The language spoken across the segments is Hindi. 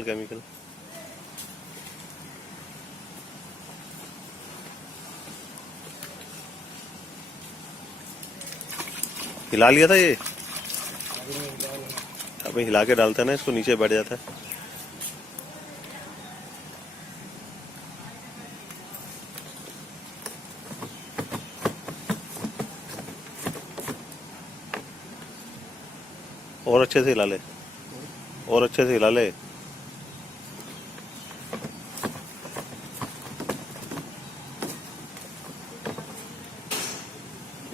डाल केमिकल। हिला लिया था ये, अभी हिला के डालते हैं ना इसको, नीचे बैठ जाता है। और अच्छे से हिला ले, और अच्छे से हिला ले।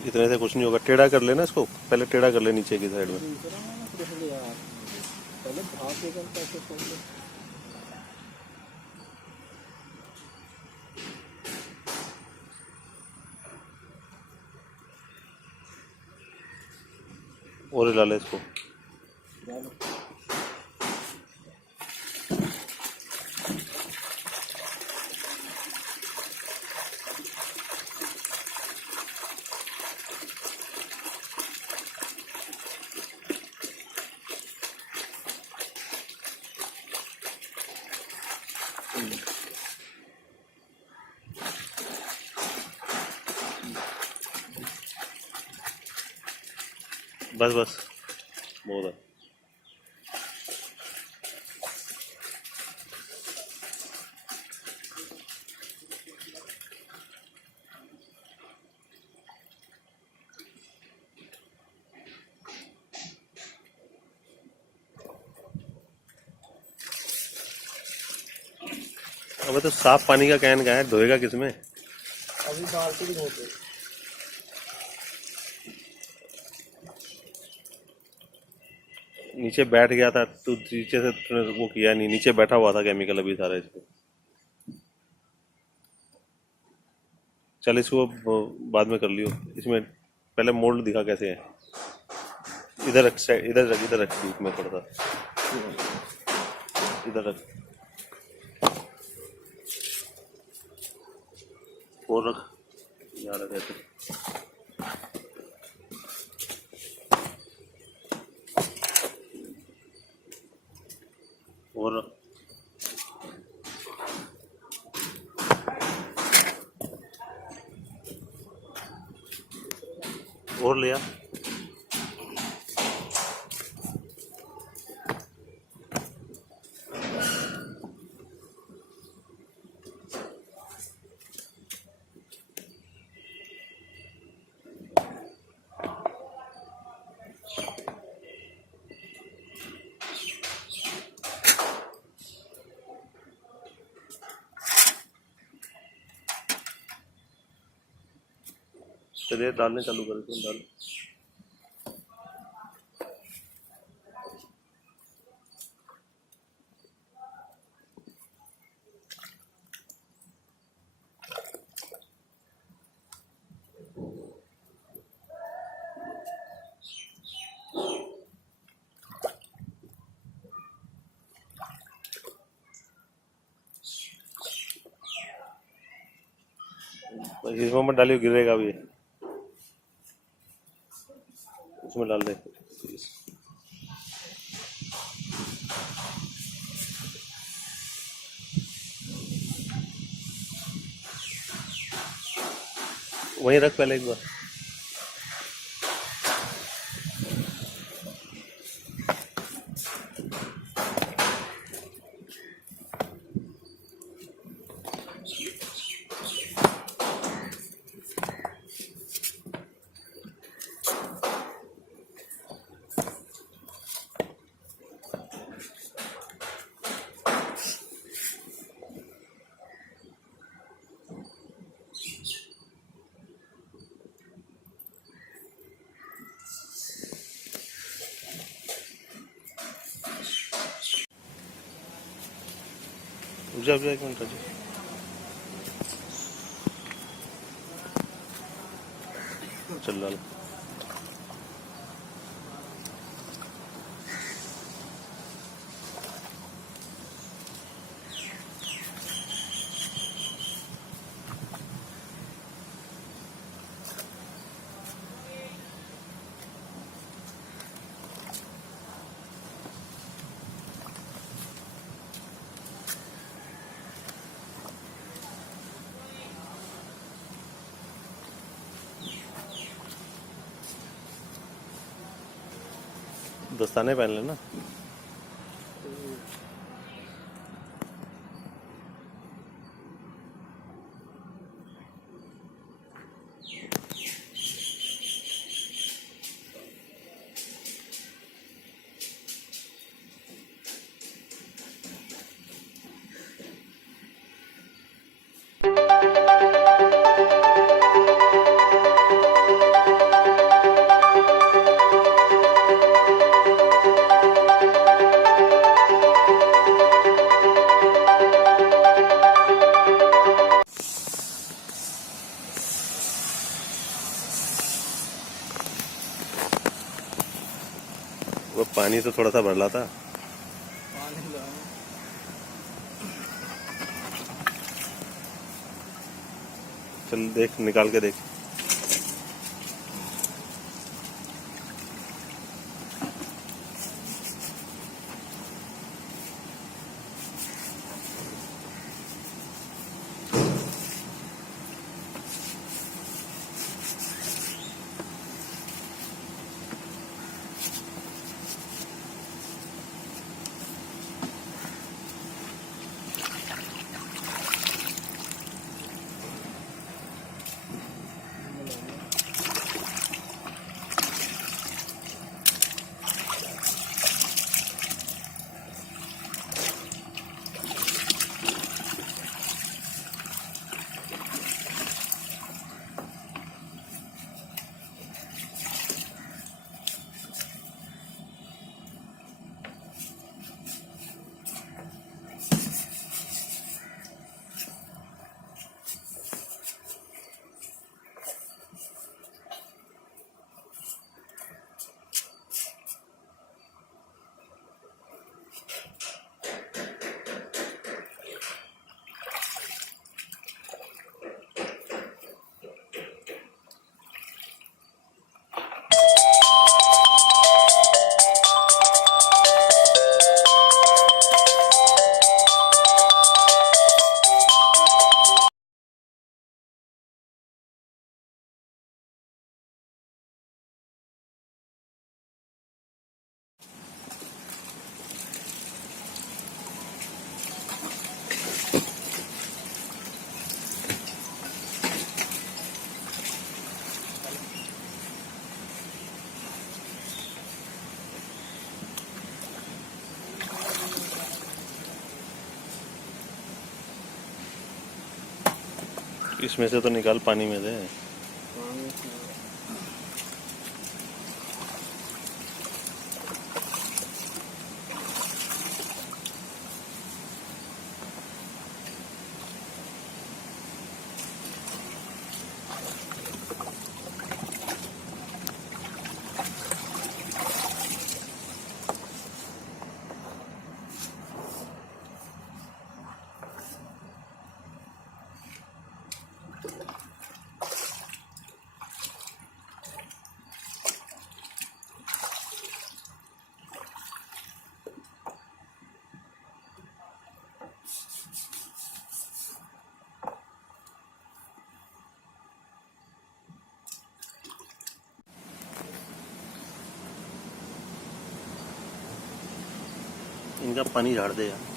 इतने से कुछ नहीं होगा, टेढ़ा कर लेना इसको, पहले टेढ़ा कर ले नीचे की साइड में। और हिला ले इसको। बस बस बहुत है। अबे तो साफ पानी का कैन कहाँ है, धोएगा किसमें? अभी बाल्टी भी धोते। नीचे बैठ गया था तू, नीचे से तूने वो किया नहीं, नीचे बैठा हुआ था केमिकल अभी सारा इसको। चल इसको बाद में कर लियो, इसमें पहले मोल्ड दिखा कैसे है। इधर रख, इधर रख, इधर रख बीच में थोड़ा सा, इधर रख और रख, यहाँ रख ऐसे। और रख, और लिया। चलिए डालने चालू कर, इसमें डाल। इसमें मत डालियो, गिरेगा भी। इसमें डाल दे। वहीं रख पहले एक बार। जा एक मिनट जी, चल डाल। दस्ताने पहन लेना। वो पानी तो थोड़ा सा भरला था। पानी लगाए। चल देख, निकाल के देख। इसमें से तो निकाल, पानी में दे। पानी इनका पानी झाड़ दे यार।